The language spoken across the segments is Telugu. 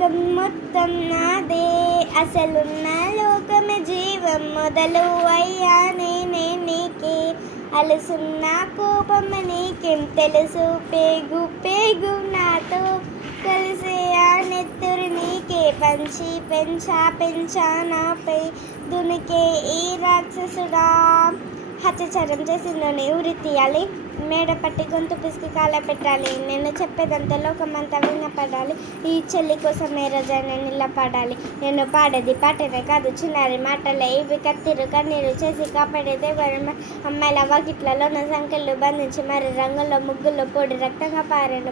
లోకం మొత్తం నాదే, అసలున్న లోకమే జీవం మొదలు అయ్యానే నీకే, అలుసున్న కోపం నీకేం తెలుసు, పేగు పేగు నాతో కలిసే ఆ నెత్తురు నీకే, పంచి పెంచా నాపై దునికే ఈ రాక్షసుడా. హత్యాచారం చేసిందని ఉరి తీయాలి, మేడ పట్టి గొంతు పిసికి కాల పెట్టాలి, నేను చెప్పేదంతా లోకమంతా వినపడాలి, ఈ చెల్లి కోసమే రోజైనా నిలబడాలి. నేను పాడేది పాటనే కాదు చిన్నారి మాటలే, ఇవి కత్తిరు కన్నీరు చేసి కాపాడేదే అమ్మాయిల వాకిట్లలో సంఖ్యలు బంధించి మరి రంగుల్లో ముగ్గుల్లో పొడి రక్తంగా పారిన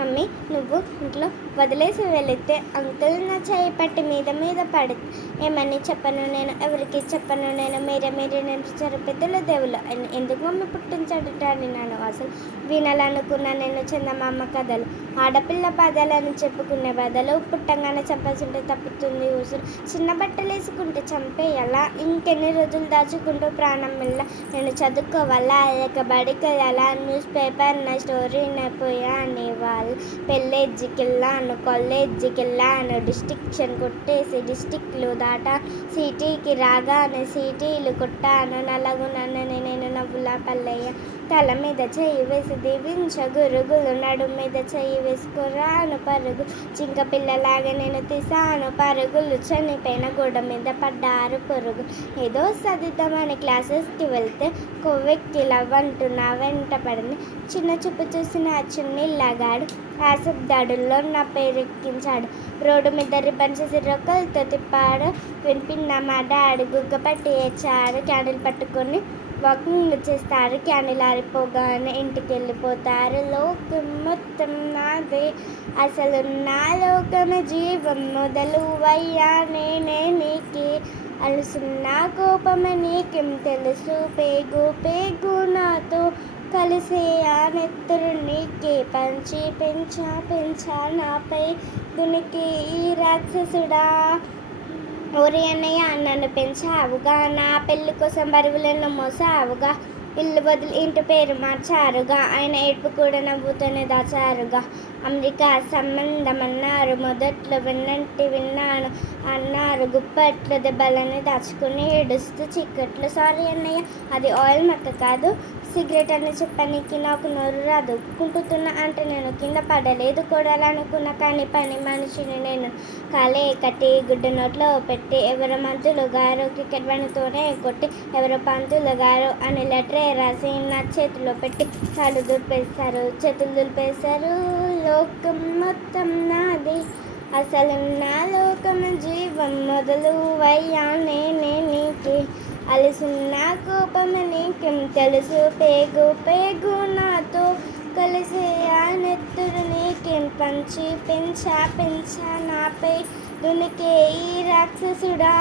మమ్మీ నువ్వు ఇంట్లో వదిలేసి వెళితే అంకుల్ నా చేయి పట్టి మీద పడి ఏమని చెప్పను నేను, ఎవరికి చెప్పను నేను, మీరే నేను పెద్దల దేవుళ్ళు ఎందుకు మమ్మీ పుట్టించడట అని నేను అసలు వినాలనుకున్నా నేను చందమామ కథలు, ఆడపిల్ల పాదాలని చెప్పుకునే బదులు పుట్టంగానే చంపాల్సింటే తప్పుతుంది ఊసురు, చిన్న బట్టలు వేసుకుంటే చంపేయాలా, ఇంకెన్ని రోజులు దాచుకుంటూ ప్రాణం వెళ్ళ, నేను చదువుకోవాలా లేక బడికి వెళ్ళాలా, న్యూస్ పేపర్ నా స్టోరీ పోయా అనేవాళ్ళు, పెళ్ళేజ్జికి వెళ్ళాను కాలేజ్కి వెళ్ళాను, డిస్టిక్షన్ కొట్టేసి డిస్టిక్లు దాటా, సిటీకి రాగానే సిటీలు కొట్టాను, నలుగునని నేను నవ్వులా పల్లయ్య, తల మీద చెయ్యి వేసి దీవించ గురుగులు, నడు మీద చెయ్యి వేసుకురాను పరుగు, చింక పిల్లలాగా నేను తీసాను పరుగులు, చనిపోయిన గోడ మీద పడ్డారు పొరుగు, ఏదో చదిద్దామని క్లాసెస్కి వెళ్తే కొవ్వెక్కి లవ్వంటూ నా వెంట పడింది, చిన్న చూపు చూసిన చున్నీళ్ళగాడు యాసబ్దాడుల్లో నా పేరెక్కించాడు, రోడ్డు మీద రిబ్బన్ చేసి రొక్కలతో తిప్పాడు, వినిపిన్న మా డాడీ గుగ్గ పట్టి ఏడ్చాడు, క్యాండిల్ పట్టుకొని వాకింగ్ చేస్తారు, క్యాండిల్ ఆరిపోగానే ఇంటికి వెళ్ళిపోతారు, లోకం మొత్తం నాదే, అసలు నా లోకమే జీవం మొదలు అయ్యానే నీకే, అలుసున్న కోపమే నీకేం తెలుసు, పేగు పేగు నాతో కలిసే ఆ నెత్తురు నీకే, పంచి పెంచా నాపై దునికి ఈ రాక్షసుడా. ఓరి అన్నయ్య నన్ను పెంచావుగా, నా పెళ్ళి కోసం బరువులను మోసావుగా, ఇల్లు వదిలి ఇంటి పేరు మార్చారుగా, ఆయన ఏడుపు కూడా నవ్వుతూనే దాచారుగా, అమెరికా సంబంధం అన్నారు మొదట్లో విన్నాను అన్నారు, గుప్పట్లో దెబ్బలని దాచుకుని ఏడుస్తూ చీకట్లు, సారీ అన్నయ్య అది ఆయిల్ మక్క కాదు సిగరెట్ అని చెప్పడానికి నాకు నోరు రాదు, కుంటుతున్నా అంటే నేను కింద పడలేదు కొడాలనుకున్నా కానీ పని మనిషిని నేను, కాలే కట్టి గుడ్డ నోట్లో పెట్టి ఎవరో మంతులు గారు క్రికెట్ బండితోనే కొట్టి ఎవరో పంతులు గారు అని లెటరే రాసి నా చేతిలో పెట్టి చేతులు దులిపేశారు, లోకం మొత్తం నాది, అసలు నా లోకం జీవం మొదలు అయ్యానే నీకే, అలుసున్న కోపం నీకేం తెలుసు, పేగు పేగు నాతో కలిసే ఆ నెత్తురు నీకేం, పంచి పెంచా నాపై దునికే ఈ రాక్షసుడా.